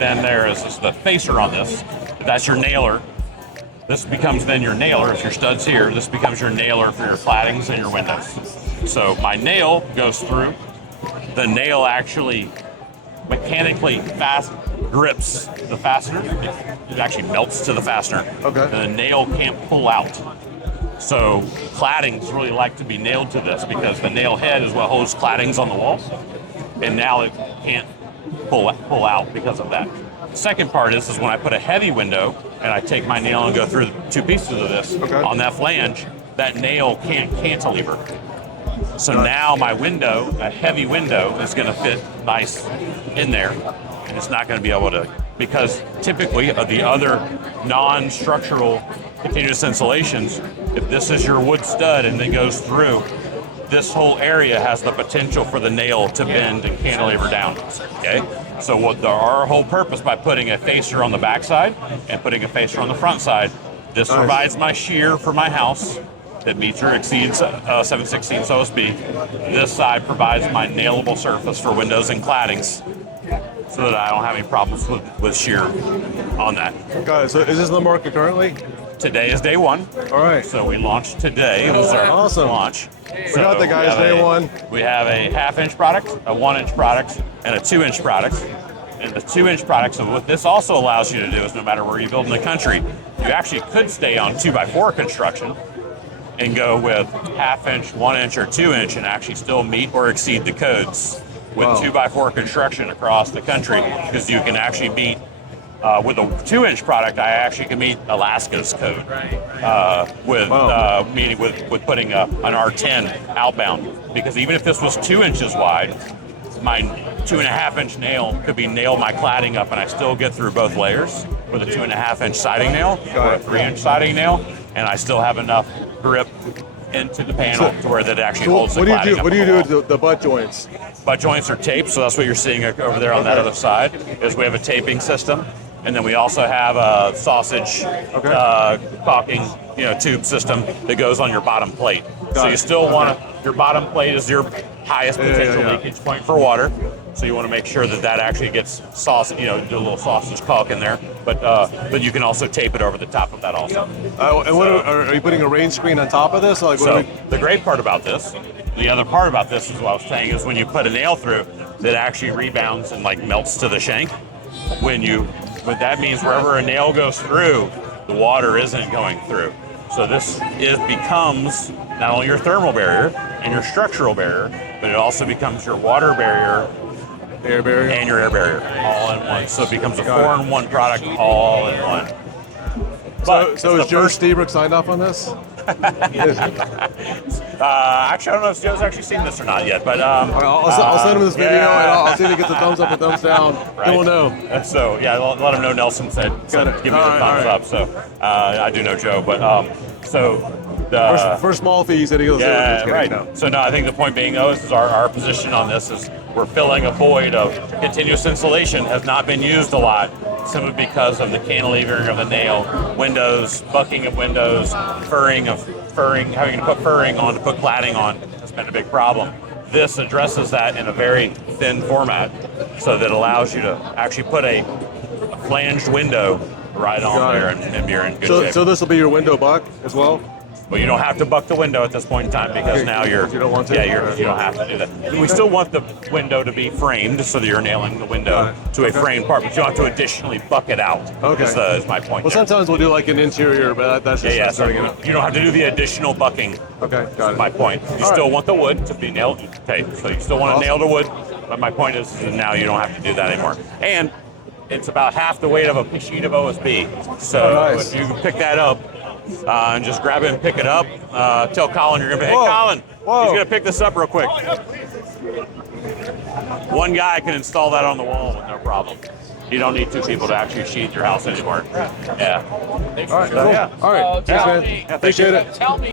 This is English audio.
Then there is the facer on this. That's your nailer. This becomes then your nailer. If your stud's here, this becomes your nailer for your claddings and your windows. So my nail goes through. The nail actually mechanically grips the fastener. It actually melts to the fastener. Okay. And the nail can't pull out. So claddings really like to be nailed to this because the nail head is what holds claddings on the walls. And now it can't pull out because of that. The second part is when I put a heavy window and I take my nail and go through the two pieces of this on that flange, that nail can't cantilever. So now my window, a heavy window, is going to fit nice in there. And it's not going to be able to, because typically the other non-structural continuous insulations, if this is your wood stud and it goes through, this whole area has the potential for the nail to bend and cantilever down, okay? So our whole purpose by putting a facer on the back side and putting a facer on the front side, this provides my shear for my house that meets or exceeds 7/16 OSB. This side provides my nailable surface for windows and claddings so that I don't have any problems with shear on that. Got it. So is this in the market currently? Today is day one. All right. So we launched today. It was our launch. We got the guys day one. We have a 1/2-inch product, a 1-inch product, and a 2-inch product. And the 2-inch product, so what this also allows you to do is no matter where you build in the country, you actually could stay on 2x4 construction and go with 1/2-inch, 1-inch, or 2-inch and actually still meet or exceed the codes with 2x4 construction across the country, because you can actually meet with a 2-inch product, I actually can meet Alaska's code meaning with putting an R10 outbound. Because even if this was 2 inches wide, my 2.5-inch nail could be nail my cladding up, and I still get through both layers with a 2.5-inch siding nail or a 3-inch siding nail, and I still have enough grip into the panel to where that actually holds the cladding up. What do you do with the butt joints? Butt joints are taped, so that's what you're seeing over there on that other side. Is we have a taping system. And then we also have a sausage caulking, tube system that goes on your bottom plate. So you still want your bottom plate is your highest potential leakage point for water. So you want to make sure that actually gets sausage, do a little sausage caulk in there. But you can also tape it over the top of that also. And what are you putting a rain screen on top of this? The great part about this, the other part about this is what I was saying, is when you put a nail through, that actually rebounds and melts to the shank. But that means wherever a nail goes through, the water isn't going through. So this becomes not only your thermal barrier and your structural barrier, but it also becomes your water barrier, air barrier, and your air barrier all in one. So it becomes a 4-in-1 product all in one. So is Joe Stebrook signed off on this? Actually, I don't know if Joe's actually seen this or not yet, but I'll send him this video and I'll see if he gets a thumbs up or thumbs down. Then we'll know. So yeah, let him know Nelson said give me the thumbs up. So I do know Joe, but for small fees, that he goes. Right. So no, I think the point being though is our position on this is we're filling a void of continuous insulation has not been used a lot, simply because of the cantilevering of the nail, windows, bucking of windows, having to put furring on to put cladding on has been a big problem. This addresses that in a very thin format, so that allows you to actually put a flanged window right on there and you're in good shape. So this will be your window buck as well? Well, you don't have to buck the window at this point in time, because now you don't want to. Yeah, you don't have to do that. We still want the window to be framed, so that you're nailing the window to a framed part, but you don't have to additionally buck it out. Is my point. Well, sometimes we'll do like an interior, but that's just so you don't have to do the additional bucking. Okay, got it. My point. You still want the wood to be nailed. Okay, so you still want to nail the wood, but my point is that now you don't have to do that anymore. And it's about half the weight of a sheet of OSB. So if you can pick that up. And just grab it and pick it up. Tell Colin you're gonna hey Colin, he's gonna pick this up real quick. One guy can install that on the wall with no problem. You don't need 2 people to actually sheathe your house anymore. Yeah. All right. Cool. All right. Thanks, man. Yeah, appreciate it. Tell me.